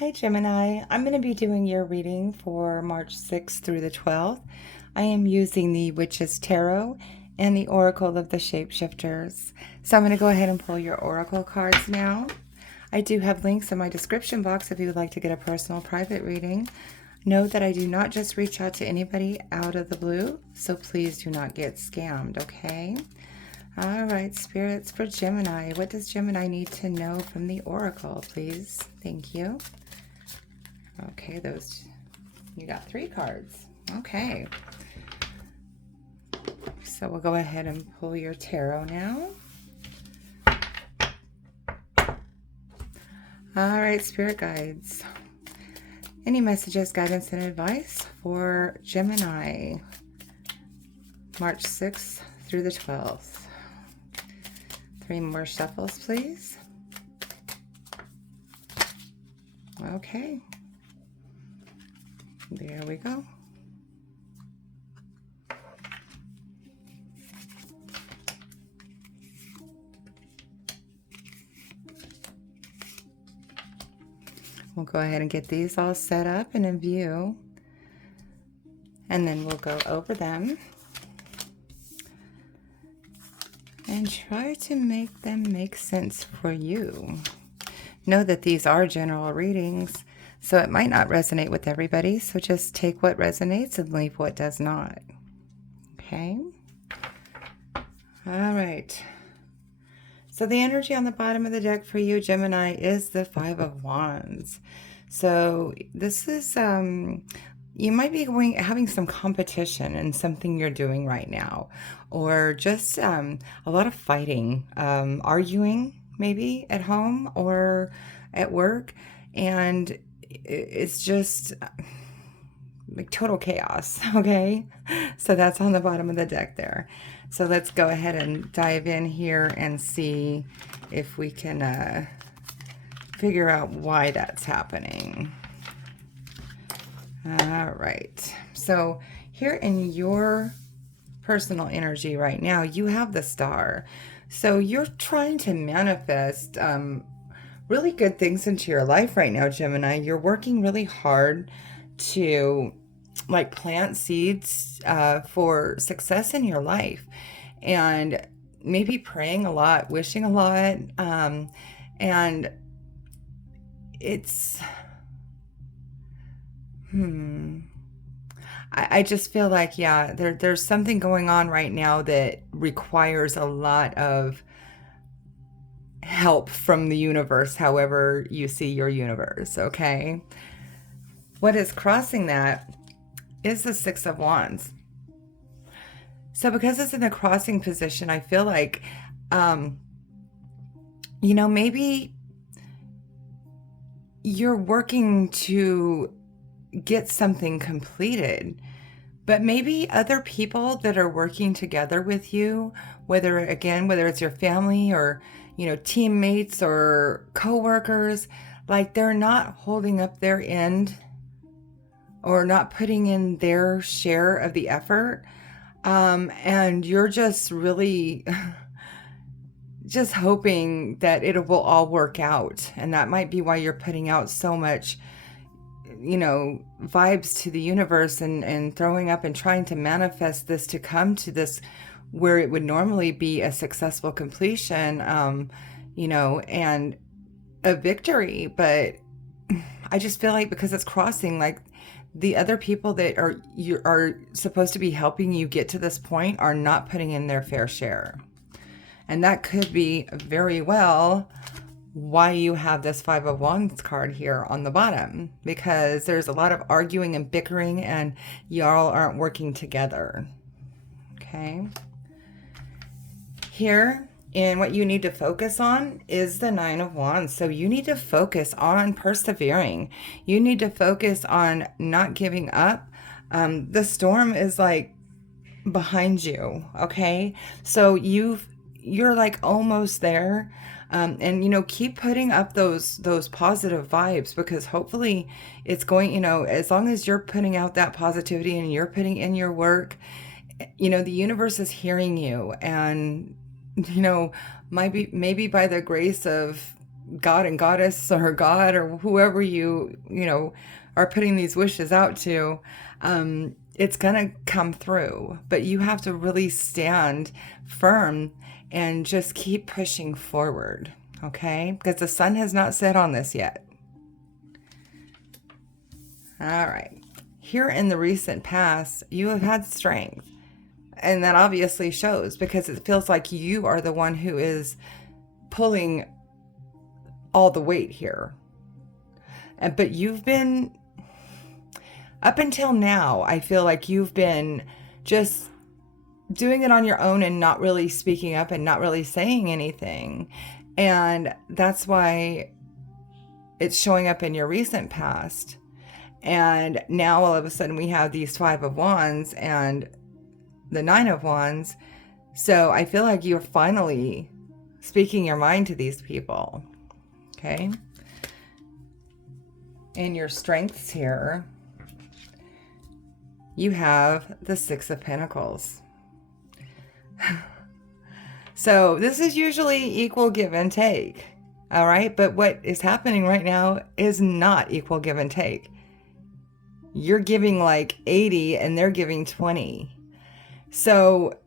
Hi Gemini, I'm going to be doing your reading for March 6th through the 12th. I am using the Witch's Tarot and the Oracle of the Shapeshifters. So I'm going to go ahead and pull your Oracle cards now. I do have links in my description box if you would like to get a personal private reading. Note that I do not just reach out to anybody out of the blue, so please do not get scammed, okay? All right, spirits for Gemini. What does Gemini need to know from the Oracle, please? Thank you. Okay, you got 3 cards. Okay. So we'll go ahead and pull your tarot now. All right, spirit guides. Any messages, guidance, and advice for Gemini, March 6th through the 12th? 3 more shuffles, please. Okay. There we go. We'll go ahead and get these all set up and in view, and then we'll go over them and try to make them make sense for you. Know that these are general readings, so it might not resonate with everybody, so just take what resonates and leave what does not. Okay? All right. So the energy on the bottom of the deck for you, Gemini, is the 5 of Wands. So this is, you might be having some competition in something you're doing right now, or just a lot of fighting, arguing maybe at home or at work, and it's just like total chaos. Okay, so that's on the bottom of the deck there. So let's go ahead and dive in here and see if we can figure out why that's happening. All right, so here in your personal energy right now, you have the Star. So you're trying to manifest really good things into your life right now, Gemini. You're working really hard to like plant seeds for success in your life, and maybe praying a lot, wishing a lot, and it's I just feel like, yeah, there's something going on right now that requires a lot of help from the universe, however you see your universe, okay? What is crossing that is the 6 of Wands. So because it's in the crossing position, I feel like, you know, maybe you're working to get something completed, but maybe other people that are working together with you, whether it's your family or, you know, teammates or coworkers, like they're not holding up their end or not putting in their share of the effort. And you're just really just hoping that it will all work out. And that might be why you're putting out so much, you know, vibes to the universe and throwing up and trying to manifest this to come to this where it would normally be a successful completion, you know, and a victory. But I just feel like because it's crossing, like the other people that are supposed to be helping you get to this point are not putting in their fair share. And that could be very well why you have this 5 of Wands card here on the bottom, because there's a lot of arguing and bickering and y'all aren't working together. Okay. Here, and what you need to focus on is the 9 of Wands. So you need to focus on persevering. You need to focus on not giving up. The storm is like behind you. Okay. So you're like almost there. And, you know, keep putting up those positive vibes, because hopefully it's going, you know, as long as you're putting out that positivity and you're putting in your work, you know, the universe is hearing you. And, you know, maybe by the grace of, God and goddess or God or whoever you know, are putting these wishes out to, it's going to come through. But you have to really stand firm and just keep pushing forward, okay? Because the sun has not set on this yet. All right. Here in the recent past, you have had strength. And that obviously shows because it feels like you are the one who is pulling all the weight here. But you've been, up until now, I feel like you've been just doing it on your own and not really speaking up and not really saying anything. And that's why it's showing up in your recent past. And now all of a sudden we have these 5 of Wands and the 9 of Wands. So I feel like you're finally speaking your mind to these people. Okay. In your strengths here, you have the 6 of Pentacles. So this is usually equal give and take. All right. But what is happening right now is not equal give and take. You're giving like 80 and they're giving 20. So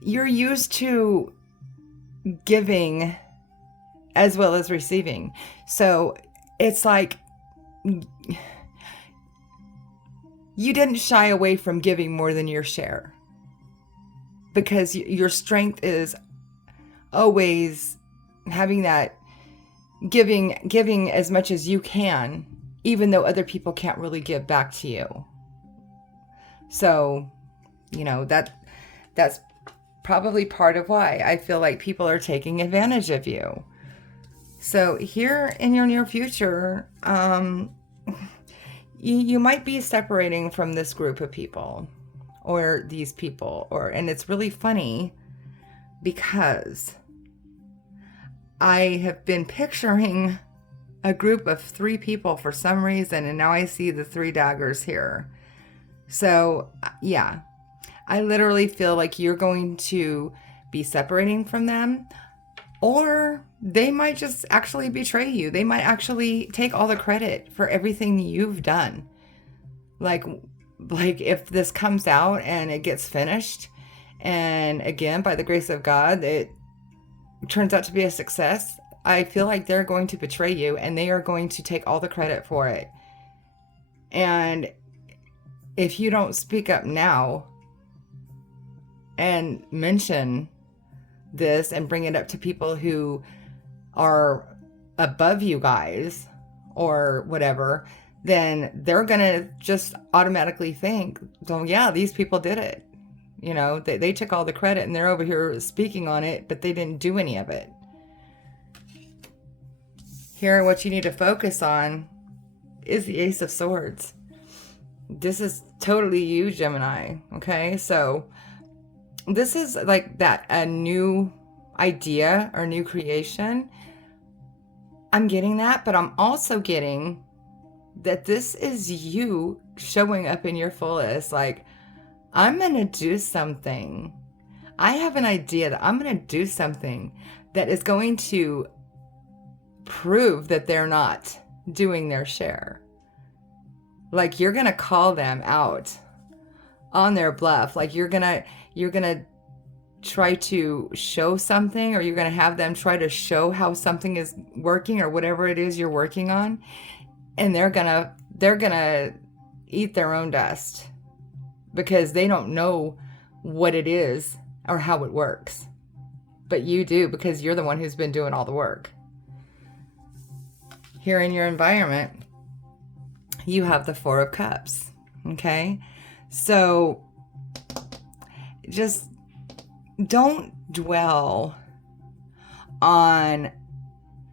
you're used to giving as well as receiving. So it's like you didn't shy away from giving more than your share because your strength is always having that giving as much as you can, even though other people can't really give back to you. So, you know, that's probably part of why I feel like people are taking advantage of you. So here in your near future, you might be separating from this group of people or these people, and it's really funny because I have been picturing a group of 3 people for some reason, and now I see the 3 daggers here. So yeah, I literally feel like you're going to be separating from them, or they might just actually betray you. They might actually take all the credit for everything you've done. Like if this comes out and it gets finished, and again, by the grace of God, it turns out to be a success, I feel like they're going to betray you and they are going to take all the credit for it. And if you don't speak up now and mention this and bring it up to people who are above you guys or whatever, then they're going to just automatically think, well, yeah, these people did it. You know, they took all the credit and they're over here speaking on it, but they didn't do any of it. Here, what you need to focus on is the Ace of Swords. This is totally you, Gemini. Okay, so this is like a new idea or new creation. I'm getting that, but I'm also getting that this is you showing up in your fullest. Like, I'm going to do something. I have an idea that I'm going to do something that is going to prove that they're not doing their share. Like, you're going to call them out on their bluff. Like, you're going to try to show something, or you're going to have them try to show how something is working or whatever it is you're working on. And they're going to eat their own dust because they don't know what it is or how it works. But you do, because you're the one who's been doing all the work. Here in your environment, you have the 4 of Cups. Okay? So just don't dwell on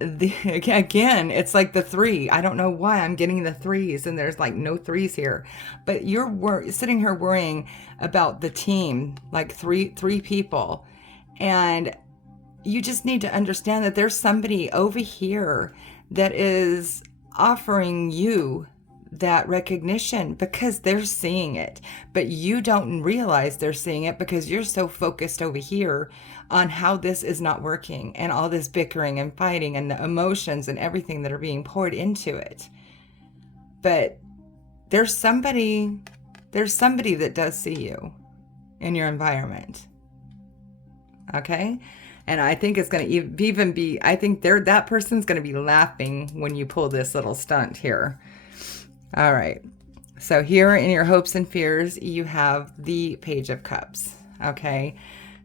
again, it's like the 3. I don't know why I'm getting the 3s and there's like no 3s here, but you're sitting here worrying about the team, like three people, and you just need to understand that there's somebody over here that is offering you that recognition because they're seeing it, but you don't realize they're seeing it because you're so focused over here on how this is not working and all this bickering and fighting and the emotions and everything that are being poured into it. But there's somebody that does see you in your environment. Okay? And I think it's going to even be, I think that person's going to be laughing when you pull this little stunt here. All right. So here in your hopes and fears, you have the Page of Cups. Okay.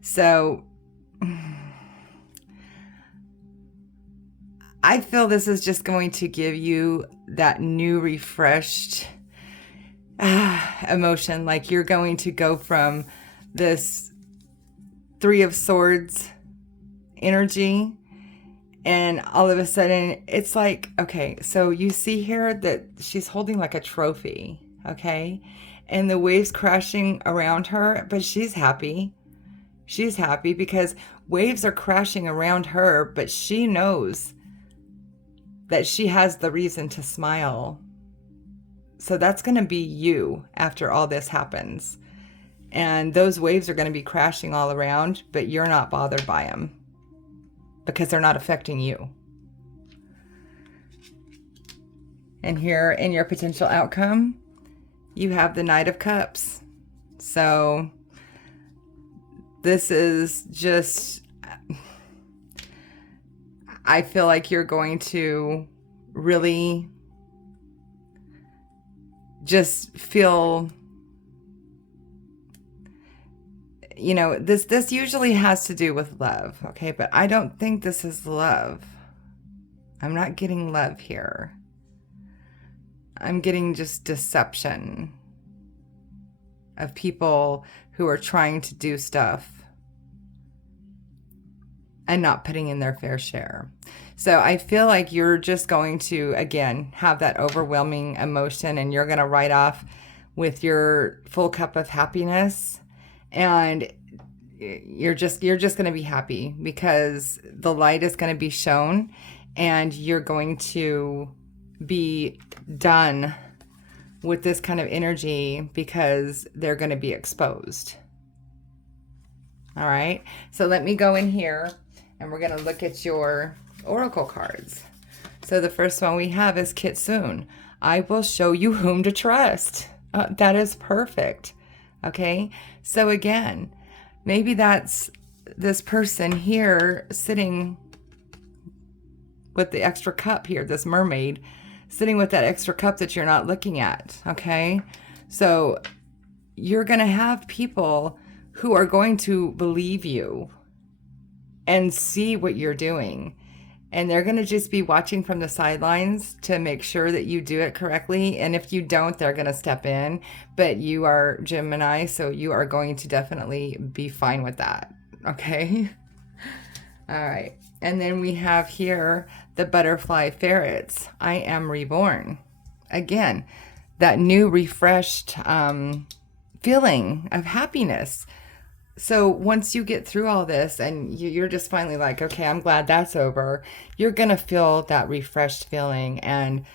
So I feel this is just going to give you that new, refreshed emotion. Like you're going to go from this Three of Swords energy, and all of a sudden it's like, okay, so you see here that she's holding like a trophy, okay, and the waves crashing around her, but she's happy because waves are crashing around her, but she knows that she has the reason to smile. So that's going to be you after all this happens, and those waves are going to be crashing all around, but you're not bothered by them because they're not affecting you. And here in your potential outcome, you have the Knight of Cups. So this is just, I feel like you're going to really just feel, you know, this usually has to do with love, okay? But I don't think this is love. I'm not getting love here. I'm getting just deception of people who are trying to do stuff and not putting in their fair share. So I feel like you're just going to, again, have that overwhelming emotion, and you're going to ride off with your full cup of happiness, and you're just going to be happy because the light is going to be shown, and you're going to be done with this kind of energy because they're going to be exposed. All right. So let me go in here and we're going to look at your oracle cards. So the first one we have is Kitsune. I will show you whom to trust. That is perfect. Okay. So again, maybe that's this person here sitting with the extra cup here, this mermaid sitting with that extra cup that you're not looking at. Okay. So you're going to have people who are going to believe you and see what you're doing. And they're going to just be watching from the sidelines to make sure that you do it correctly. And if you don't, they're going to step in. But you are Gemini, so you are going to definitely be fine with that. Okay? All right. And then we have here the butterfly ferrets. I am reborn. Again, that new refreshed feeling of happiness. So once you get through all this and you're just finally like, okay, I'm glad that's over, you're going to feel that refreshed feeling. And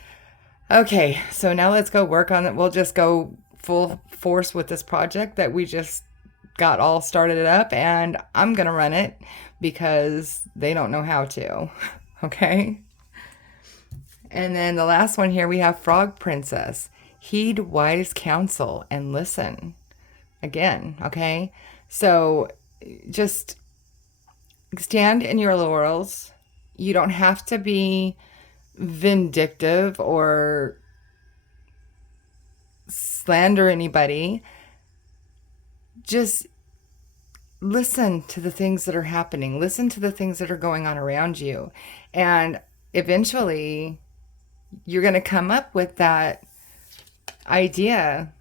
okay, so now let's go work on it. We'll just go full force with this project that we just got all started up, and I'm going to run it because they don't know how to. Okay. And then the last one here, we have Frog Princess. Heed wise counsel and listen. Again, okay? So just stand in your laurels. You don't have to be vindictive or slander anybody. Just listen to the things that are happening. Listen to the things that are going on around you. And eventually, you're going to come up with that idea,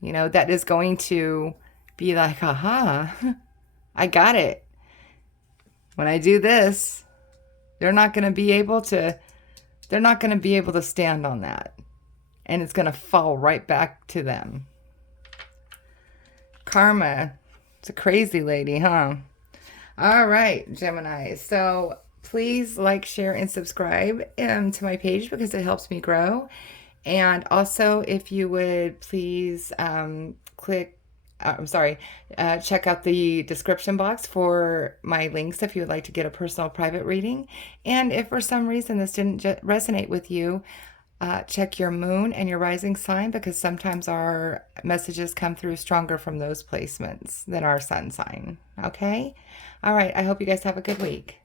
you know, that is going to be like, aha, I got it. When I do this, they're not going to be able to stand on that. And it's going to fall right back to them. Karma. It's a crazy lady, huh? All right, Gemini. So please like, share, and subscribe to my page because it helps me grow. And also, if you would please click I'm sorry, check out the description box for my links if you would like to get a personal private reading. And if for some reason this didn't resonate with you, check your moon and your rising sign, because sometimes our messages come through stronger from those placements than our sun sign. Okay? All right. I hope you guys have a good week.